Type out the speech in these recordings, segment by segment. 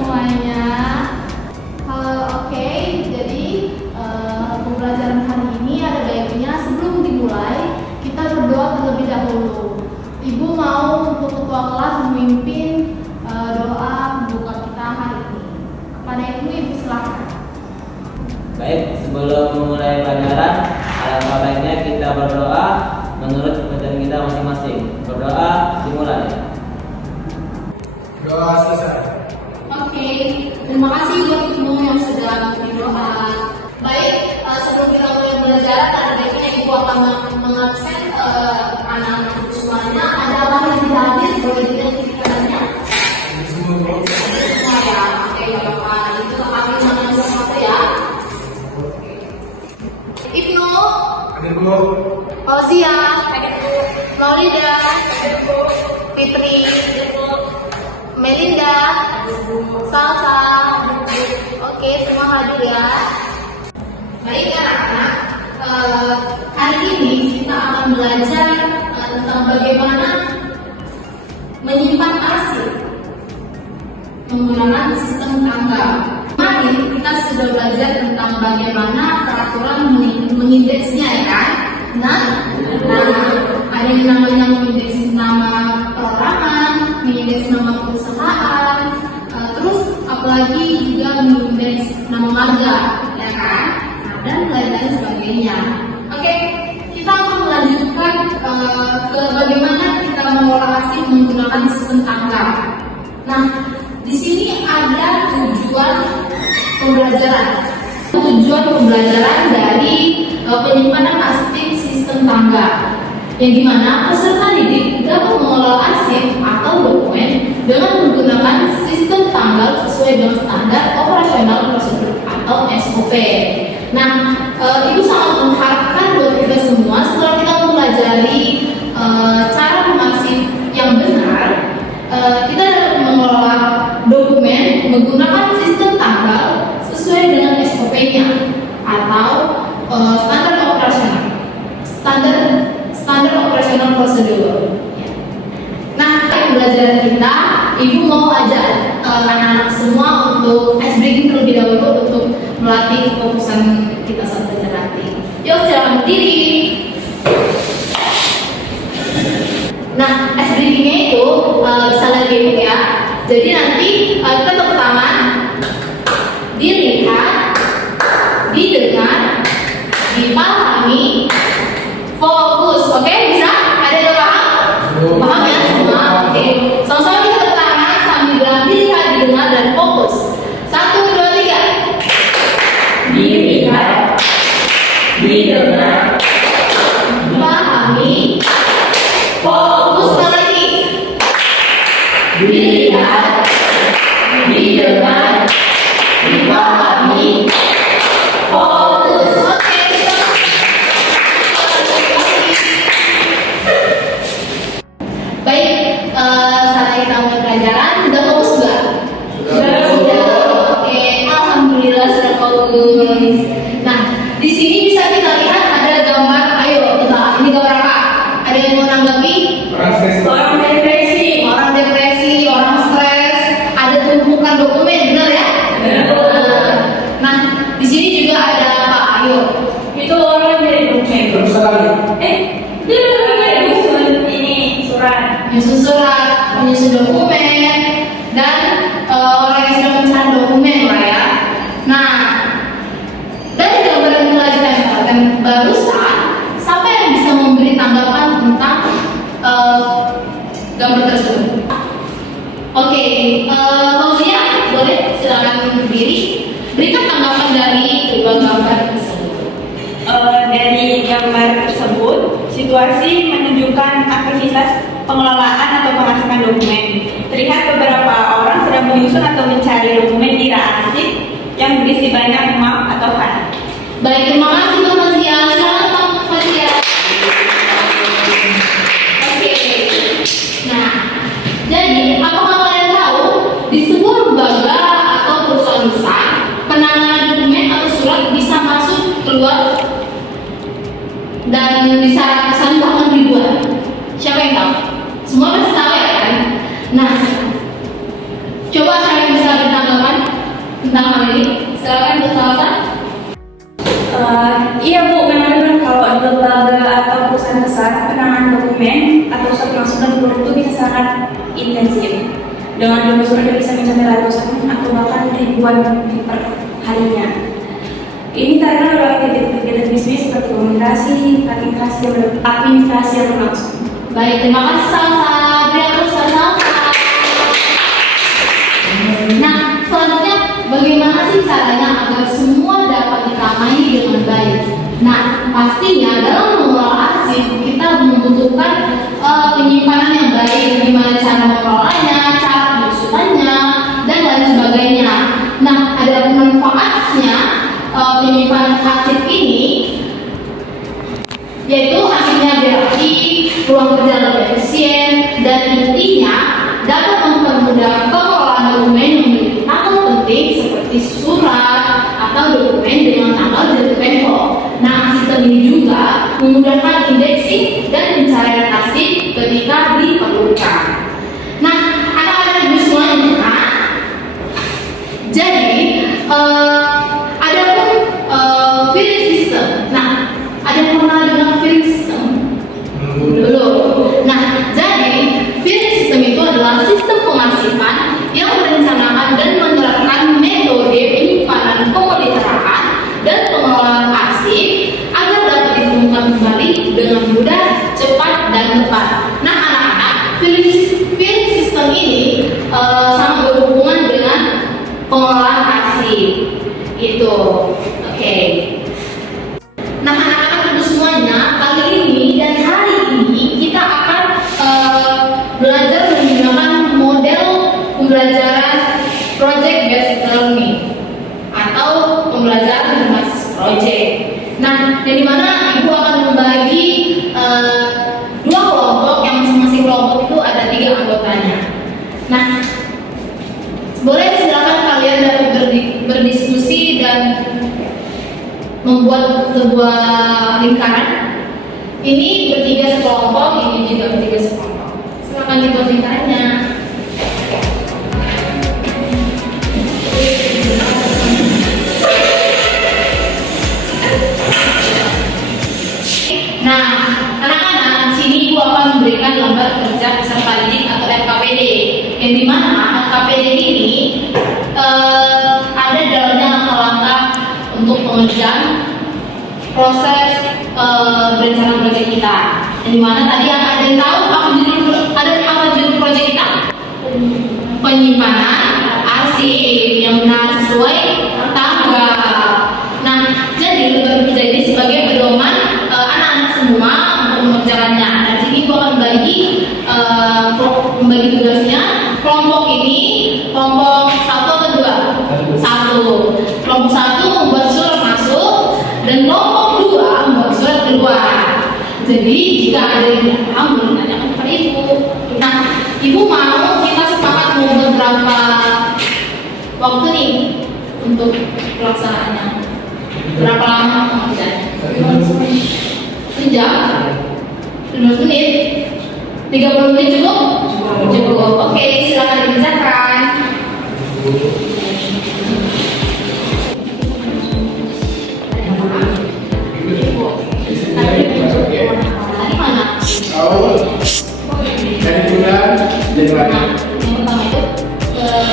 semuanya. Oke, jadi pembelajaran hari ini ada baiknya sebelum dimulai kita berdoa terlebih dahulu. Ibu mau untuk ketua kelas memimpin doa buka kita hari ini. Kepada ibu silakan. Baik, sebelum memulai pelajaran, alangkah baiknya kita berdoa menurut kepercayaan kita masing-masing. Berdoa dimulai. Doa selesai. Oke, terima kasih buat ibu yang sudah berdoa. Baik, sebelum kita mulai belajar, ada baiknya ibu akan mengabsen anak-anak ibu semuanya. Ada orang yang tidak hadir, boleh diidentifikasinya. Semua ya, oke ya Bapak. Itu kami sama sesuatu ya. Ibnu, Hadir Bu. Fauzia, Maulida, Fitri, Melinda, Salsa. Oke, semua hadir ya. Baik anak-anak, hari ini kita akan belajar tentang bagaimana menyimpan arsip menggunakan sistem tanggal. Kemarin kita sudah belajar tentang bagaimana peraturan mengindeksnya ya kan? Nah, ada yang namanya mengindeks nama perorangan, mengindeks nama perusahaan, terus apalagi juga mengindeks nama marga, ya kan? Dan lain-lain sebagainya. Oke, kita akan melanjutkan ke bagaimana kita mengolah arsip menggunakan sistem tanggal. Nah, di sini ada tujuan pembelajaran. Tujuan pembelajaran dari penyimpanan arsip sistem tanggal, yang dimana peserta didik dapat mengelola arsip atau dokumen dengan menggunakan sistem tanggal sesuai dengan standar operasional prosedur atau SOP. Nah, itu sangat mengharapkan buat kita semua setelah kita mempelajari cara mengarsip yang benar, kita dapat mengelola dokumen menggunakan sistem tanggal sesuai dengan SOP-nya atau standar operasional, standar operasional prosedur. Nah, pembelajaran kita, ibu mau ajak anak-anak semua untuk ice breaking terlebih dahulu untuk melatih fokusan kita saat belajar nanti. Yuk, silakan berdiri. Nah, ice breakingnya itu bisa lihat ibu ya. Jadi nanti kita tepuk tangan, dilihat, didengar, dipahami, fokus. Oke, bisa? Ada yang paham? Paham ya semua? Oke. Sama-sama kita tepuk tangan sambil bilang dilihat, didengar, dan fokus. 1, 2, 3. Dilihat, didengar, dipahami, fokus. Lagi. Dilihat, didengar, dipahami, fokus. Oke. Baik, saat kita mulai pelajaran, sudah fokus nggak? Sudah. Oke, alhamdulillah sudah fokus. Nah, di sini bisa kita lihat ada gambar. Ayo kita, ini gambar apa? Ada yang mau nanggapi? Orang depresi, orang stres, ada tumpukan dokumen, benar ya? Benar. Nah, di sini juga ada apa? Ayo. Itu orang dari dokumen. Terus sekali. Dia menyusun ini surat. Menyusun surat, menyusun dokumen, dan orang yang sedang mencari dokumen lah ya. Nah, dari gambar yang telah kita dapatkan barusan, siapa yang bisa memberi tanggapan tentang gambar tersebut? Oke, Fauzia, boleh silakan berdiri. Berikan tanggapan dari kedua gambar tersebut. Dari gambar tersebut, situasi menunjukkan aktivitas pengelolaan atau pengarsipan dokumen. Terlihat beberapa orang sedang menyusun atau mencari dokumen di arsip yang berisi banyak map atau file. Baik, terima kasih Mbak Fauzia. Selamat Mbak Fauzia. Oke. Nah, jadi apakah kalian tahu di sebuah lembaga atau perusahaan besar, penanganan dokumen atau surat bisa masuk keluar dan bisa bahkan ribuan? Siapa yang tahu? Semua pasti tahu ya kan? Nah, coba kalian bisa bertanggung tentang hal ini? Silakan Bu Salsa. Iya Bu, memang benar kalau di lembaga atau perusahaan besar penanganan dokumen atau surat masukan keluar itu bisa sangat intensif. Dengan jumlah surat yang bisa mencapai ratusan atau bahkan ribuan per harinya. Ini karena beberapa kegiatan bisnis seperti komunikasi, administrasi yang berlangsung. Baik, terima kasih Salsa. Beri aplaus Salsa. Nah, selanjutnya bagaimana sih caranya agar semua dapat ditangani dengan baik? Nah, pastinya dalam mengelola arsip kita membutuhkan penyimpanan yang baik, gimana cara mengelolanya, cara penyusunannya, dan lain sebagainya. Nah, ada manfaatnya penyimpanan arsip ini, yaitu hasilnya berapi, ruang kerja lebih efisien, dan intinya dapat mempermudah pengelolaan dokumen yang memiliki tanggal penting seperti surat atau dokumen dengan tanggal jatuh tempo. Nah, sistem ini juga memudahkan indeksing dan pencarian arsip ketika diperlukan. Nah, anak-anak ibu semuanya, jadi ada pun filing system. Nah, ada yang pernah dengar filing system? Belum. Nah, jadi filing system itu adalah sistem pengarsipan yang merencanakan dan menerapkan metode penyimpanan, pemeliharaan, dan pengelolaan arsip agar dapat ditemukan kembali dengan mudah, cepat, dan tepat. Nah, anak-anak, filing system ini sangat berhubungan dengan pengelolaan arsip. Itu, oke. Nah, anak-anak itu semuanya, kali ini dan hari ini kita akan belajar menggunakan model pembelajaran project based learning atau pembelajaran berbasis project. Nah, yang dimana ibu akan membagi dua kelompok yang masing-masing kelompok itu ada 3 anggotanya. Nah, boleh silakan kalian dapat berdiskusi dan membuat sebuah lingkaran. Ini bertiga sekelompok, ini juga bertiga sekelompok. Silakan dibuat lingkarannya. Nah, anak-anak, di sini ibu akan memberikan lembar kerja peserta didik atau LKPD, yang dimana LKPD ini ada dalamnya langkah-langkah untuk pengerjaan proses berencana proyek kita. Yang dimana tadi ada yang tahu apa judul proyek kita? Penyimpanan arsip yang benar sesuai tanggal. Nah, jadi lembar kerja ini sebagai pedoman anak-anak semua untuk mengerjakannya. Nah, di sini gua akan membagi tugasnya. Kelompok ini, kelompok 1 atau 2? 1. Kelompok 1 membuat surat masuk dan kelompok 2 membuat surat keluar. Jadi jika ada yang tidak paham, boleh tanyakan kepada ibu. Nah, ibu mau kita sepakat membuat berapa waktu nih untuk pelaksanaannya? Berapa lama pengerjaannya? 1 jam? 15 menit? 30 menit cukup? Cukup. Oke, silakan dikerjakan. Tadi mana? Dari bulan Januari. Yang pertama itu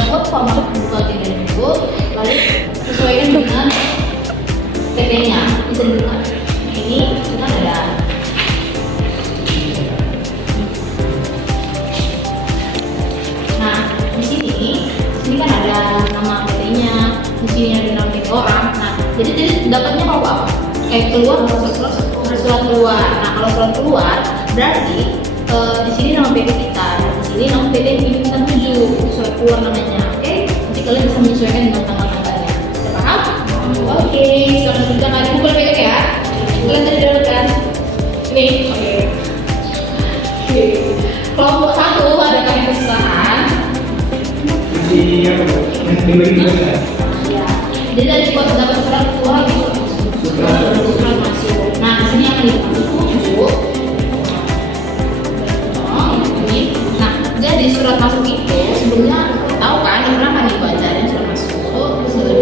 buat format buka dari buku, lalu sesuaikan dengan PT-nya. Bisa dilihat. Ini kita ada. Nah, di sini kan ada nama PT-nya, di sini ada nama PT orang. Nah, jadi dapatnya mau apa? Kayak keluar surat keluar. Nah, kalau surat keluar berarti di sini nama PT kita, dan di sini nama PT yang ingin kita tuju, itu surat keluar namanya. Oke, nanti kalian bisa menyesuaikan dengan tanggal-tanggalnya. Sudah paham? Oke, silakan kita nggak dibuka pegang ya. Kalian tadi dapatkan ini. Oke. Kelompok 1 ada kami perusahaan. Di Ya. Jadi dari dapat surat keluar gitu. Surat masuk. Nah, di sini akan dimasuk. Nah, jadi surat masuk itu sebelumnya tahu kan pernah kan dibacain surat masuk, surat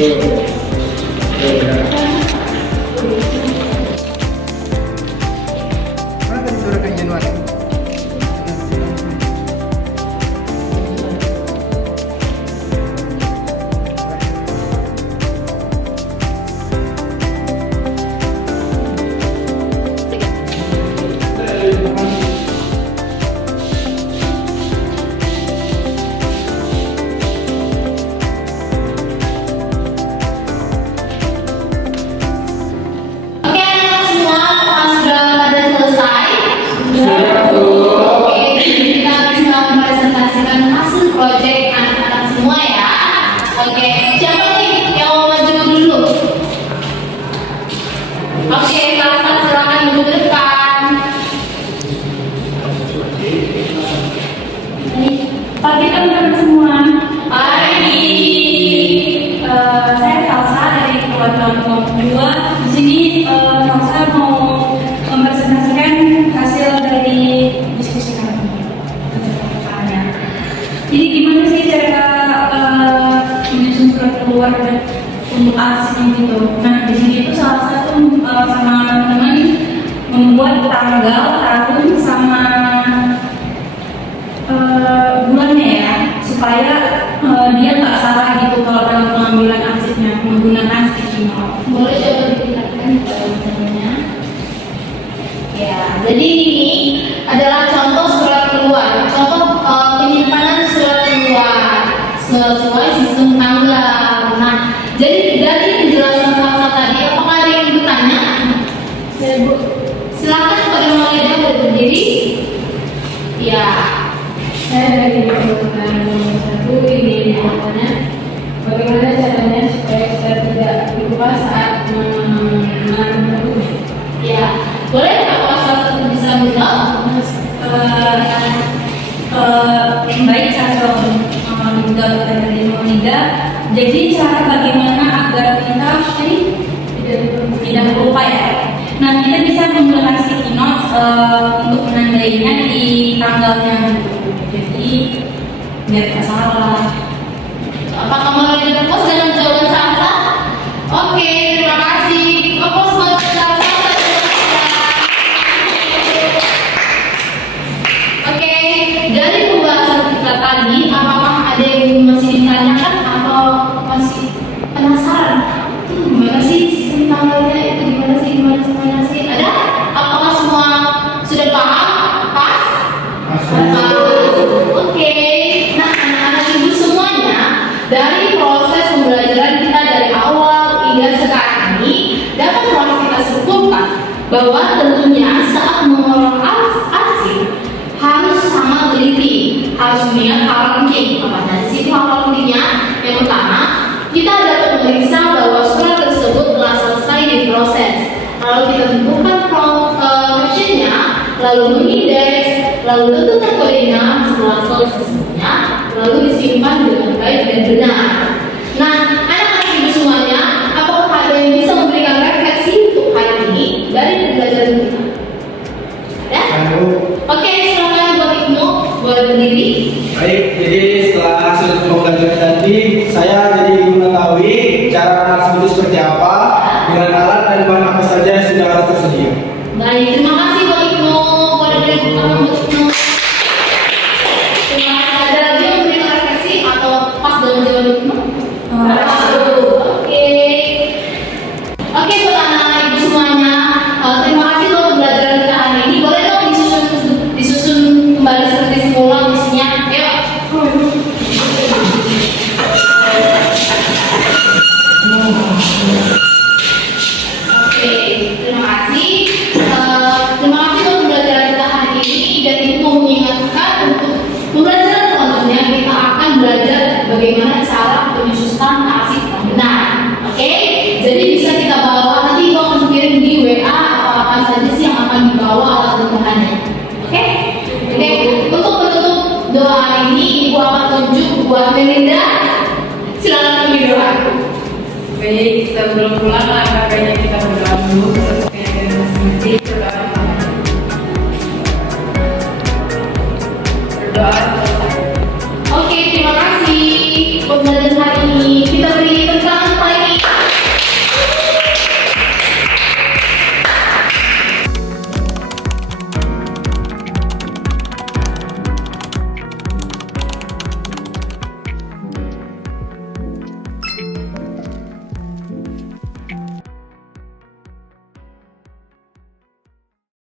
Mana tadi surat yang Januari? Oke, anak semua, apakah sudah pada selesai? Oke, kita bisa mempresentasikan hasil proyek anak-anak semua ya. Oke, siapa nih yang mau maju dulu? Oke, Salsa silakan maju ke depan. Pagi teman-teman semua. Pagi. Saya Salsa dari keluarga kelompok 2. Di sini Salsa mau mempresentasikan hasil dari diskusi kami. Jadi gimana sih cara menyusun surat keluar untuk arsip gitu? Nah di sini tuh salah satu sama teman-teman membuat tanggal, tahun sama bulannya ya, supaya dia nggak salah gitu kalau dalam pengambilan arsipnya menggunakan sticky note. Boleh coba ditingkatkan namanya. Ya, jadi ini adalah contoh surat keluar, contoh penyimpanan surat keluar sesuai sistem tanggal. Nah, jadi dari penjelasan Salsa tadi, apakah ada yang bertanya? Silakan kepada Maulida berdiri. Ya. Saya dari kebutuhan nomor 1 ini bertanya bagaimana caranya supaya kita tidak lupa saat menanam dokumen. Ya, boleh Pak salah satu bisa menjawab? Baik, saya juga dari Maulida. Jadi cara bagaimana agar kita tidak lupa ya. Nah kita bisa menggunakan sticky notes untuk menandainya di tanggalnya. Jadi biar tidak salah. Apakah Maulida puas dengan jawaban Salsa? Oke, terima kasih. Fokus buat Salsa. Oke, dari pembahasan kita tadi, apakah ada yang masih ditanyakan atau masih penasaran? Gimana sih sistem tanggalnya itu? Gimana sih? Ada? Apakah semua sudah paham? Pas? Oke. Nah, anak-anak ibu semuanya, dari proses pembelajaran kita dari awal hingga sekarang ini dapat kita simpulkan bahwa tentunya saat mengolah arsip harus sama teliti, harus melihat hal penting. Apa saja sih hal pentingnya? Yang pertama, kita dapat memeriksa bahwa surat tersebut telah selesai diproses. Lalu kita tentukan questionnya, lalu mengindeks, lalu tentukan kodenya. Setelah selesai semuanya, lalu disimpan dengan baik dan benar. Nah, anak-anak ibu semuanya, apakah ada yang bisa memberikan refleksi untuk hari ini dari pembelajaran kita? Ada? Oke, silakan buat Ibnu, boleh berdiri. Baik, jadi setelah hasil pembelajaran tadi, saya jadi mengetahui cara anak itu seperti apa, dengan alat dan bahan apa saja yang sudah harus tersedia. Baik, terima kasih buat Ibnu. Boleh dari pertama buat Ibnu. Terima kasih. Ada lagi yang memberikan refleksi atau pas dengan jawaban Ibnu? Oke. Oke, buat anak-anak ibu semuanya, terima kasih buat pembelajaran kita hari ini. Boleh dong disusun kembali seperti semula misinya. Yuk. Oke, terima kasih. Terima kasih untuk pembelajaran kita hari ini, dan itu mengingatkan untuk pembelajaran selanjutnya kita akan belajar bagaimana cara menyusun arsip yang benar. Oke, jadi bisa kita bawa nanti ibu akan kirim di WA apa saja sih yang akan dibawa alat bahannya. Oke, untuk menutup doa hari ini ibu akan tunjuk buat Melinda. Silakan pilih doa. Baik, sebelum pulang kakaknya kita berdoa dulu seperti yang masing-masing berdoa.